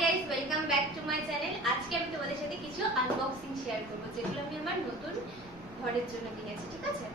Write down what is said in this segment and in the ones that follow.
Guys, welcome back to my channel. আজকে আমি তোমাদের সাথে কিছু আনবক্সিং শেয়ার করব, যেগুলো আমি আমার নতুন ঘরের জন্য কিনেছি। ঠিক আছে,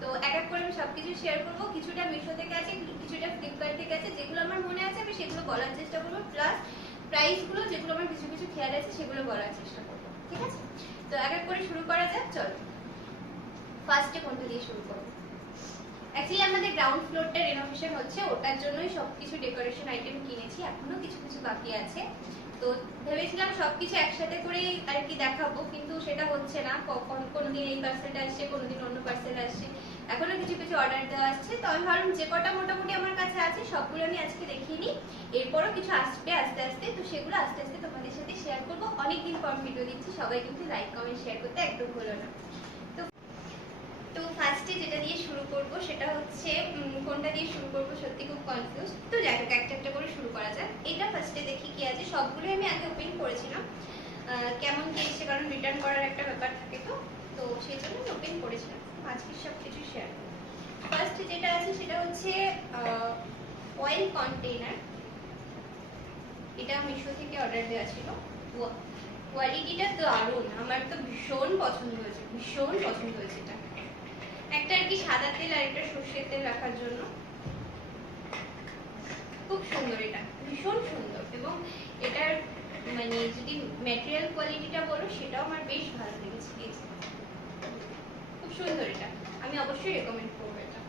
তো এক এক করে আমি সবকিছু শেয়ার করব। কিছুটা মিশো থেকে আছে, কিছুটা ফ্লিপকার্ট থেকে আছে। যেগুলো আমার মনে আছে আমি সেগুলো বলার চেষ্টা করব, প্লাস প্রাইসগুলো যেগুলো আমার কিছু কিছু খেয়াল আছে সেগুলো বলার চেষ্টা করব। ঠিক আছে, তো এক এক করে শুরু করা যাক। চলো, ফার্স্টে কোনটা দিয়ে শুরু করব? অ্যাকচুয়ালি আমাদের গ্রাউন্ড ফ্লোরটা রেনোভেশন হচ্ছে, ওটার জন্যই সবকিছু ডেকোরেশন আইটেম কিনেছি। এখনো কিছু কিছু বাকি আছে, তো ভেবেছিলাম সবকিছু একসাথে করেই আর কি দেখাবো, কিন্তু সেটা হচ্ছে না। কখন কোনোদিন এই পার্সেলটা আসছে, কোনোদিন অন্য পার্সেল আসছে, এখনো কিছু কিছু অর্ডার দেওয়া আসছে। তো আমি ভাবলাম যে কটা মোটামুটি আমার কাছে আছে সবগুলো আমি আজকে দেখিয়ে নিই। এরপরও কিছু আসবে আস্তে আস্তে, তো সেগুলো আস্তে আস্তে তোমাদের সাথে শেয়ার করবো। অনেকদিন পর ভিডিও দিচ্ছি, সবাই কিন্তু লাইক কমেন্ট শেয়ার করতে একদম হলো না। তো ফার্স্টে যেটা দিয়ে শুরু করব সেটা হচ্ছে, কোনটা দিয়ে শুরু করব সত্যি খুব কনফিউজ। তো যাই হোক, একটা একটা করে শুরু করা যাক। এটা ফার্স্টে দেখি কি আছে। সবগুলো আমি আগে ওপেন করেছিলাম, কেমন কি এসেছে, কারণ রিটার্ন করার একটা ব্যাপার থাকে। তো সেই জন্য আমি ওপেন করেছিলাম। আজকে সব কিছু শেয়ার করব। ফার্স্ট যেটা আছে সেটা হচ্ছে অয়েল কন্টেইনার। এটা মিশো থেকে অর্ডার দেওয়া ছিল। কোয়ালিটিটা দারুণ, আমার তো ভীষণ পছন্দ হয়েছে, ভীষণ পছন্দ হয়েছে। এটা একটা আর কি সাদা তেল আর একটা সর্ষের তেল রাখার জন্য। খুব সুন্দর, এটা ভীষণ সুন্দর। এবং এটার মানে যদি ম্যাটেরিয়াল কোয়ালিটিটা বলো সেটাও আমার বেশ ভালো লেগেছে। খুব সুন্দর, এটা আমি অবশ্যই রেকমেন্ড করবো। এটা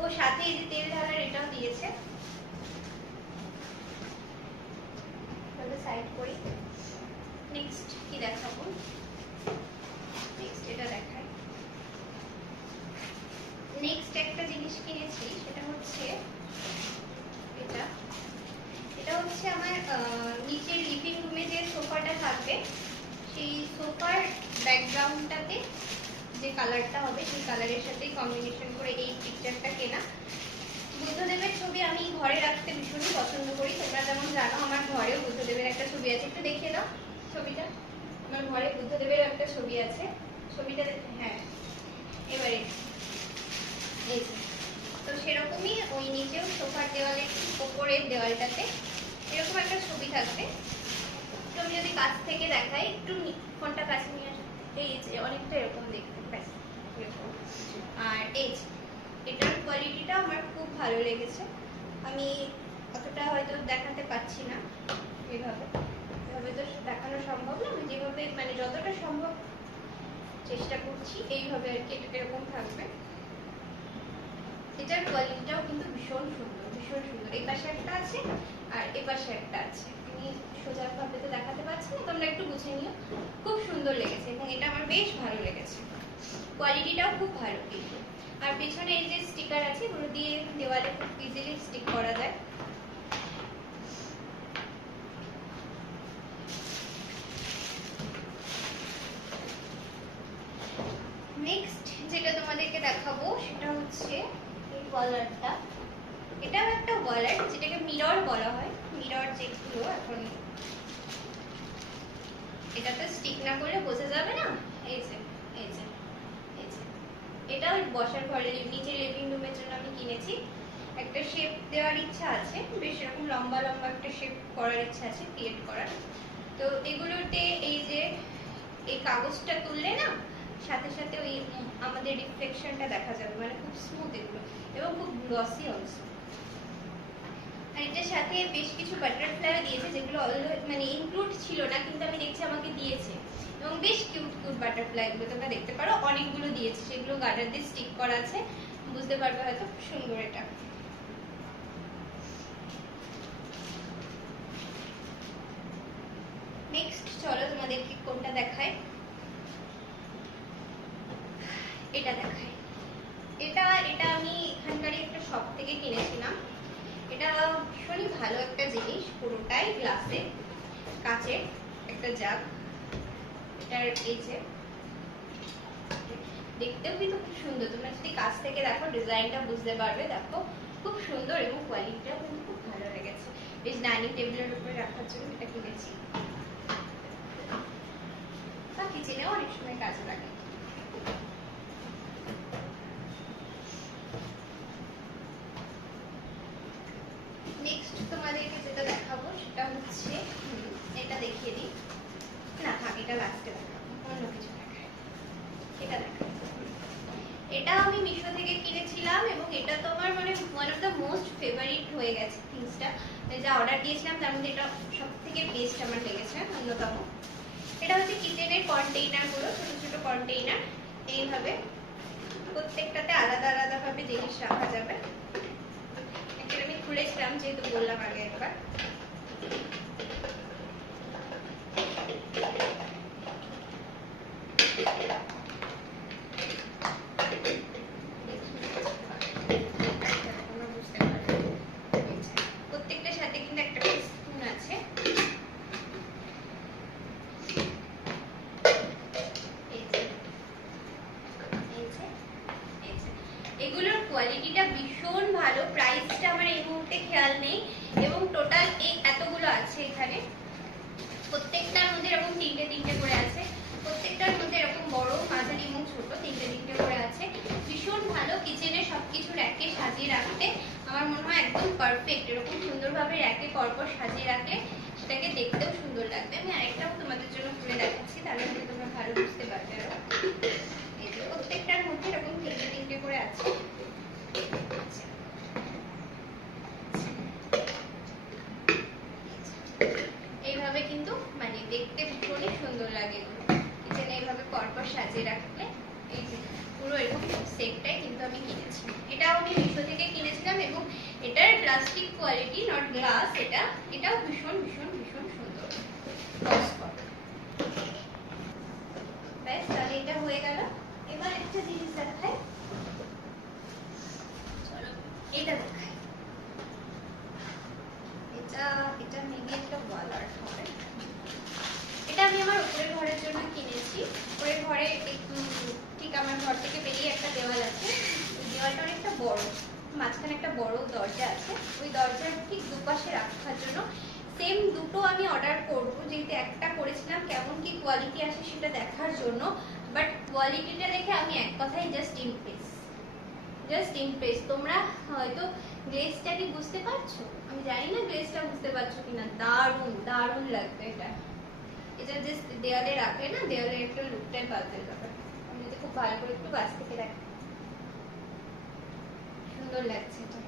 ও সাথে এই যে তেল ঢালার এটাও দিয়েছে। সাইড করি। নেক্সট কি দেখাবো? নেক্সট এটা দেখাই। নেক্সট একটা জিনিস কিনেছি, সেটা হচ্ছে এটা। এটা হচ্ছে আমার নিচের লিভিং রুমে যে সোফাটা থাকবে, সেই সোফার ব্যাকগ্রাউন্ডটাতে যে কালারটা হবে সেই কালারের সাথে কম্বিনেশন করে এই পিকচারটা কেনা। বুদ্ধদেবের ছবি আমি ঘরে রাখতে ভীষণই পছন্দ করি। তোমরা যেমন জানো আমার ঘরেও বুদ্ধদেবের একটা ছবি আছে। একটু দেখিয়ে দাও ছবিটা। আমার ঘরে বুদ্ধদেবের একটা ছবি আছে। ছবিটা হ্যাঁ, এবারে এই তো সেরকমই ওই নিচেও সোফার দেওয়ালে উপরের দেওয়ালটাতে এরকম একটা ছবি থাকবে। তো আমি যদি কাছ থেকে দেখাই, একটু ফোনটা কাছে নিয়ে আসো। এই যে অনেকটা এরকম দেখতে পাই এরকম। আর এই এটার কোয়ালিটিটা আমার খুব ভালো লেগেছে। আমি অতটা হয়তো দেখাতে পাচ্ছি না, এভাবে এভাবে তো দেখানো সম্ভব না। আমি যেভাবে মানে যতটা সম্ভব চেষ্টা করছি এইভাবে আর কি। এটা এরকম থাকবে। এটার কোয়ালিটিটাও কিন্তু ভীষণ সুন্দর, ভীষণ সুন্দর। এই পাশে একটা আছে আর এই পাশে একটা আছে। আমি সোজাভাবে তো দেখাতে পারছি না, তোমরা একটু বুঝে নিও। খুব সুন্দর লেগেছে এবং এটা আমার বেশ ভালো লেগেছে। কোয়ালিটিটাও খুব ভালো কিন্তু। আর পেছনে এই যে স্টিকার আছে, এগুলো দিয়ে দেওয়ালে খুব ইজিলি স্টিক করা যায়। নেক্সট যেটা তোমাদেরকে দেখাবো সেটা হচ্ছে এই ওয়ালারটা। এটাও একটা ওয়ালার, যেটাকে মিরর বলা হয়। মিরর যেগুলো এখন এটাতে স্টিক না করলে বোঝা যাবে না। এই যে এই যে এই যে এটা বসার ঘরে নিচের লিভিং রুমের জন্য আমি কিনেছি। একটা শেপ দেওয়ার ইচ্ছা আছে, বেশ এরকম লম্বা লম্বা একটা শেপ করার ইচ্ছা আছে, ক্রিয়েট করার। তো এগুলোতে এই যে এই কাগজটা তুললে না, সাথে সাথে ওই আমাদের রিফ্লেকশনটা দেখা যাবে, মানে খুব স্মুথ এগুলো এবং খুব গ্লসি অলসো। আর এটার সাথে বেশ কিছু বাটারফ্লাই দিয়েছে, যেগুলো মানে ইনক্লুড ছিল না, কিন্তু আমি দেখছি আমাকে দিয়েছে। এবং বেশ কিউট কিউট বাটারফ্লাই গুলো তোমরা দেখতে পারো, অনেকগুলো দিয়েছে। সেগুলো গার্ডার দিয়ে স্টিক করা আছে, বুঝতে পারবে হয়তো। খুব সুন্দর এটা। নেক্সট চলো তোমাদেরকে কোনটা দেখায়। এটা দেখায়। এটা আমি এখানকারই একটা শপ থেকে কিনেছিলাম। এটা ভীষণই ভালো একটা জিনিস, পুরোটাই গ্লাসে, কাচের একটা জাগ। এটার এই যে দেখতেও কিন্তু খুব সুন্দর। তোমরা যদি কাছ থেকে দেখো ডিজাইনটা বুঝতে পারবে। দেখো খুব সুন্দর এবং কোয়ালিটিটাও কিন্তু খুব ভালো লেগেছে। বেশ ডাইনিং টেবিলের উপরে রাখার জন্য এটা কিনেছি। তা কিচেনেও অনেক সময় কাজে লাগে। নেক্সট তোমাদেরকে যেটা দেখাবো সেটা হচ্ছে দেখিয়ে দিই। না থাক, এটা লাস্টে দেখাবো, অন্য কিছু দেখাই। এটা দেখাই। এটা আমি মিশো থেকে কিনেছিলাম এবং এটা তো আমার মানে one of the most favourite হয়ে গেছে থিংসটা। যা অর্ডার দিয়েছিলাম তার মধ্যে এটা সব থেকে বেস্ট আমার লেগেছে, অন্যতম। এটা হচ্ছে কিচেনের কন্টেইনার গুলো, ছোট ছোট কন্টেইনার। এইভাবে প্রত্যেকটাতে আলাদা আলাদা ভাবে জিনিস রাখা যাবে। এটা আমি খুলেছিলাম যেহেতু বললাম আগে একবার। প্রত্যেকটার সাথে কিন্তু একটা স্পুন আছে। এগুলোর কোয়ালিটিটা ভীষণ ভালো, প্রাইসটা আমার এই মুহূর্তে খেয়াল নেই। এবং টোটাল এই এতগুলো আছে এখানে, প্রত্যেকটার মধ্যে এরকম তিনটে তিনটে করে আছে। প্রত্যেকটার মধ্যে এরকম বড়, মাঝারি এবং ছোট তিনটে তিনটে করে আছে। ভীষণ ভালো কিচেনে সবকিছু র্যাকে সাজিয়ে রাখতে আমার মনে হয় একদম পারফেক্ট। এরকম সুন্দরভাবে র্যাকে পরপর সাজিয়ে রাখলে সেটাকে দেখতেও সুন্দর লাগবে। আমি আরেকটাও তোমাদের জন্য খুলে দেখাচ্ছি, তাহলে হয়তো তোমরা ভালো বুঝতে পারবে আরো। এই যে প্রত্যেকটার মধ্যে এরকম তিনটে তিনটে করে আছে। এইভাবে কিন্তু মানে দেখতে ভীষণই সুন্দর লাগে। কিচেনে এইভাবে পরপর সাজিয়ে রাখলে এই যে পুরো এরকম সেটটাই কিন্তু আমি কিনেছি। এটাও আমি মিশো থেকে কিনেছিলাম এবং এটার প্লাস্টিক কোয়ালিটি, নট গ্লাস। এটাও ভীষণ ভীষণ ভীষণ সুন্দর। ব্যাস, তাহলে এটা হয়ে গেল। এবার একটা জিনিস দেখাই, চলো এটা দেখাই। এটা মেবি একটা ওয়াল আর্ট হবে। এটা আমি আমার উপরের ঘরের জন্য কিনেছি। উপরের ঘরে ঠিক আমার ঘর থেকে বেরিয়ে একটা দেওয়াল আছে। ওই দেওয়ালটা অনেকটা বড়, মাঝখানে একটা বড় দরজা আছে। ওই দরজার ঠিক দুপাশে রাখার জন্য সেম দুটো আমি অর্ডার করবো, যেহেতু একটা করেছিলাম কেমন কি কোয়ালিটি আসে সেটা দেখার জন্য। বাট কোয়ালিটিটা দেখে আমি এক কথাই জাস্ট ইমপ্রেস। তোমরা হয়তো গ্লেজটা কি বুঝতে পারছো, আমি জানি না গ্লেজটা বুঝতে পারছো কিনা। দারুণ দারুণ লাগবে এটা। এটা জাস্ট দেওয়ালে রাখলে না, দেওয়ালে একটা লুকটাই পাল্টে যাবে। আমি যদি খুব ভালো করে একটু কাছ থেকে দেখি, সুন্দর লাগছে এটা।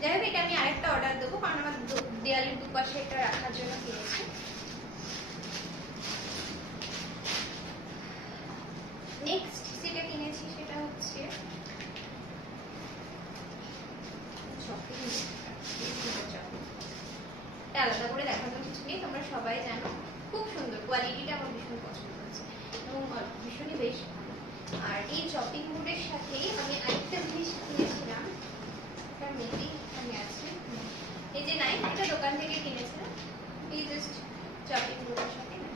যাই হোক, এটা আমি আরেকটা অর্ডার দেবো, কারণ আমার দেওয়ালের দুপাশে এটা রাখার জন্য কিনেছি। নেক্সট যেটা কিনেছি সেটা হচ্ছে আলাদা করে দেখানোর কিছু নেই, তোমরা সবাই জানো। খুব সুন্দর, কোয়ালিটিটা আমার ভীষণ পছন্দ হয়েছে এবং ভীষণই বেশ ভালো। আর এই চপিং বোর্ডের সাথেই আমি আরেকটা জিনিস কিনেছিলাম, এটা মেবি আমি আছে, এই যে নাই, একটা দোকান থেকে কিনেছিলাম। এই জাস্ট চপিং বোর্ডের সাথে না।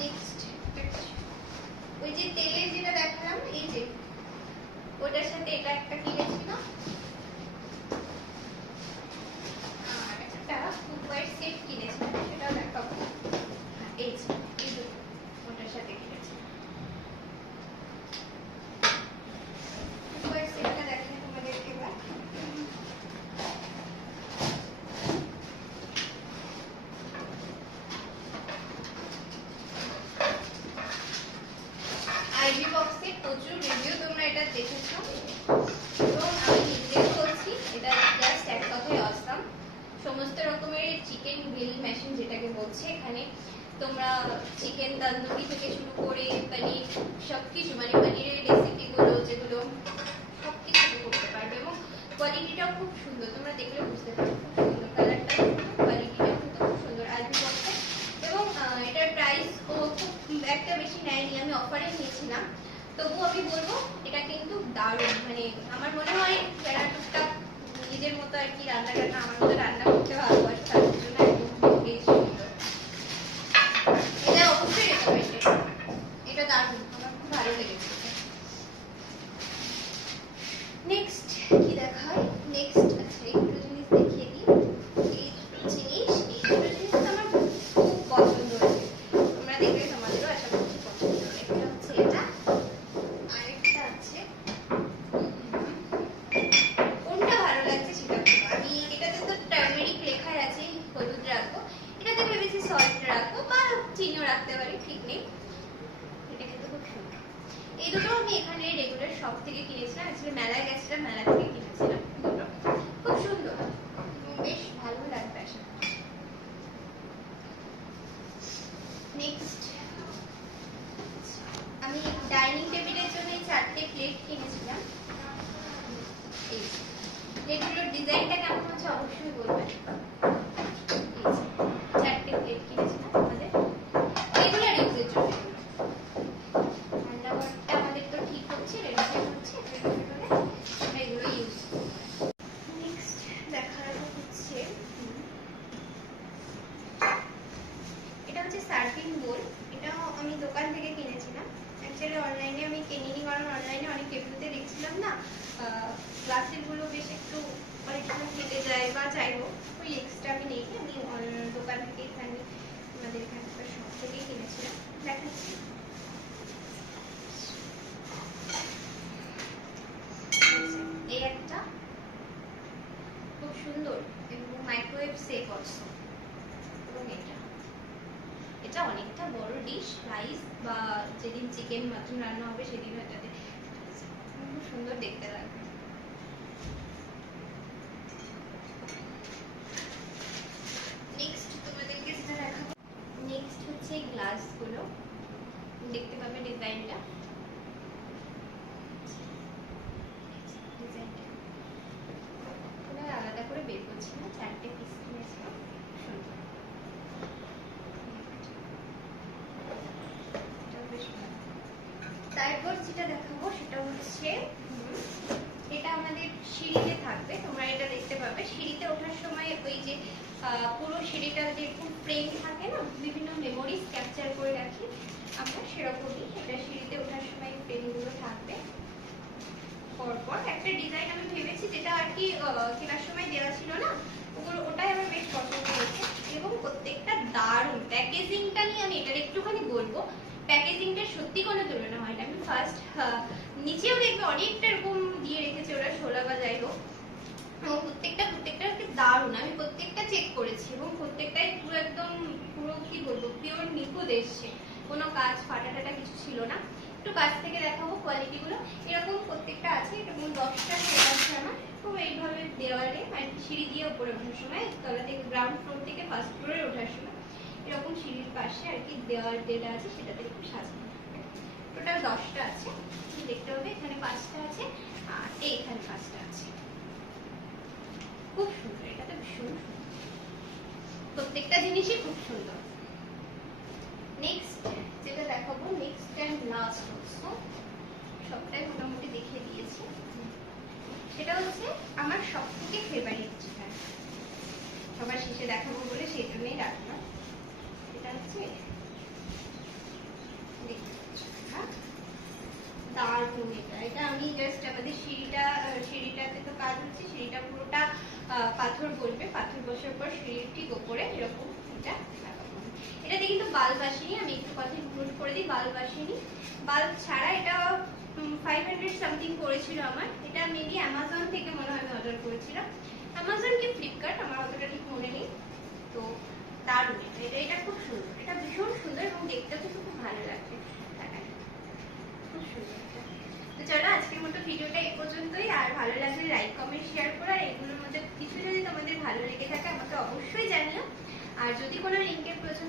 নেক্সট ওই যে তেলের যেটা দেখালাম, এই যে ওটার সাথে এটা একটা কিনেছিলাম। আর একটা কুকওয়্যার সেট কিনেছিলাম, সেটাও দেখাবো। এই যে এই দুটো ওটার সাথে কিনেছিলাম। কুকওয়্যার সেটটা দেখাই তোমাদেরকে এবার। আইভি বক্সে প্রচুর রিভিউ তোমরা এটা দেখেছো এবং আমি নিজেও বলছি এটা জাস্ট এক কথায় অসাম। সমস্ত রকমের চিকেন গ্রিল মেশিন যেটাকে বলছে, এখানে তোমরা চিকেন তন্দুরি থেকে শুরু করে পনির সবকিছু, মানে পনিরের রেসিপিগুলো যেগুলো সবকিছু করতে পারবে এবং কোয়ালিটিটাও খুব সুন্দর। তোমরা দেখলে বুঝতে পারবে, খুব সুন্দর কালারটা, কোয়ালিটিটা কিন্তু খুব সুন্দর আইভি বক্সে। এবং এটার প্রাইস ও খুব একটা বেশি নেয়নি, আমি অফারে নিয়েছিলাম। তবু আমি বলবো এটা কিন্তু দারুণ। মানে আমার মনে হয় যারা টুকটাক নিজের মতো আর কি রান্না আমার মতো রান্না করতে ভালোবাসে তাদের জন্য একদম বেশ সুন্দর। এটা অবশ্যই রেকমেন্ডেড, এটা দারুণ, আমার খুব ভালো লেগেছে। নেক্সট কি দেখাই, নেক্সট আচ্ছা একটু জিনিস দেখিয়ে দিই। এই দুটো জিনিস আমার খুব পছন্দ হয়েছে, তোমরা দেখলে তোমাদেরও আশা করছি পছন্দ হবে। একটা হচ্ছে এটা, আরেকটা আছে কোনটা ভালো লাগছে সেটা বলো। আমি এটাতে তো টার্মেরিক না গ্লাসের গুলো বেশ একটু অনেক সময় কেটে যায় বা যাই হোক, ওই এক্সট্রা আমি নেই, আমি দোকান থেকে এখানে আমাদের এখানকার সব থেকেই কিনেছিলাম। দেখাচ্ছি, এই একটা খুব সুন্দর এবং মাইক্রোওয়েভ সেফ অলসো। এবং এটা অনেকটা বড় ডিশ, রাইস বা যেদিন চিকেন মাটন রান্না হবে সেদিন এটাতে খুব সুন্দর দেখতে লাগবে। নেক্সট তোমাদেরকে যেটা দেখাবো, নেক্সট হচ্ছে এই গ্লাসগুলো, দেখতে পাবে ডিজাইনটা। আলাদা করে বের করছি না, 4টে পিস কিনেছিলাম, সুন্দর। তারপর যেটা দেখাবো সেটা হচ্ছে এটা আমাদের সিঁড়িতে থাকবে, তোমরা এটা দেখতে পাবে সিঁড়িতে ওঠার সময় ওই যে পুরো সিঁড়িটা যেরকম ফ্রেম থাকে না, বিভিন্ন মেমোরিজ ক্যাপচার করে রাখি আমরা, সেরকমই এটা সিঁড়িতে ওঠার সময় ফ্রেমগুলো থাকবে। পরপর একটা ডিজাইন আমি ভেবেছি যেটা আর কি কেনার সময় দেওয়া ছিল না, ওটাই আমার বেশ পছন্দ হয়েছে এবং প্রত্যেকটা দারুণ। প্যাকেজিংটা নিয়ে আমি এটার একটুখানি বলবো, প্যাকেজিংটা সত্যি কোনো তুলনা হয় না। আমি ফার্স্ট নিচেও দেখবে অনেকটা এরকম দিয়ে রেখেছে ওরা, শোলা বা যাই হোক, এবং প্রত্যেকটা দারুণ। আমি প্রত্যেকটা চেক করেছি এবং প্রত্যেকটাই পুরো একদম পুরো কি বলবো পিওর নিখুঁত এসছে, কোনো কাজ ফাটা টাটা কিছু ছিল না। একটু কাছ থেকে দেখাবো কোয়ালিটি গুলো, এরকম প্রত্যেকটা আছে, এরকম 10টা সেট আছে আমার। খুব এইভাবে দেওয়ালে মানে সিঁড়ি দিয়ে উপরে ওঠার সময়, তলা থেকে গ্রাউন্ড ফ্লোর থেকে ফার্স্ট ফ্লোরে ওঠার সময় এরকম সিঁড়ির পাশে আর কি দেওয়াল যেটা আছে সেটাতে একটু সাজানো থাকবে। টোটাল 10টা আছে, দেখতে হবে এখানে 5টা আছে আর এইখানে 5টা আছে। খুব সুন্দর, এটা তো ভীষণ সুন্দর, প্রত্যেকটা জিনিসই খুব সুন্দর। নেক্সট যেটা দেখাবো, নেক্সট এন্ড লাস্ট অলসো, সবটাই মোটামুটি দেখিয়ে দিয়েছি, সেটা হচ্ছে আমার সব থেকে ফেভারিট যেটা সবার শেষে দেখাবো বলে সেই জন্যই রাখলাম। এটা হচ্ছে দারুণ। এটা আমি জাস্ট আমাদের সিঁড়িটাতে তো কাজ হচ্ছে, সিঁড়িটা পুরোটা পাথর বলবে, পাথর বসার পর সিঁড়ির ঠিক ওপরে এরকম এটা লাগাবো। এটাতে কিন্তু বাল্ব আসেনি, আমি একটু কথা ইনক্লুড করে দিই, বাল্ব আসেনি, বাল্ব ছাড়া এটা 500 সামথিং পড়েছিল আমার। এটা মেবি অ্যামাজন থেকে মনে হয় আমি অর্ডার করেছিলাম, অ্যামাজন কি ফ্লিপকার্ট আমার অতটা ঠিক মনে নেই। তো দারুণ, এটা খুব সুন্দর, এটা ভীষণ সুন্দর এবং দেখতেও কিন্তু খুব ভালো লাগবে, খুব সুন্দর। তো চলো আজকের মতো ভিডিওটা এই পর্যন্তই। আর ভালো লাগলে লাইক কমেন্ট শেয়ার করো, আর এগুলোর মধ্যে কিছু যদি তোমাদের ভালো লেগে থাকে আমাকে অবশ্যই জানিও। আর যদি কোনো লিঙ্কের প্রয়োজন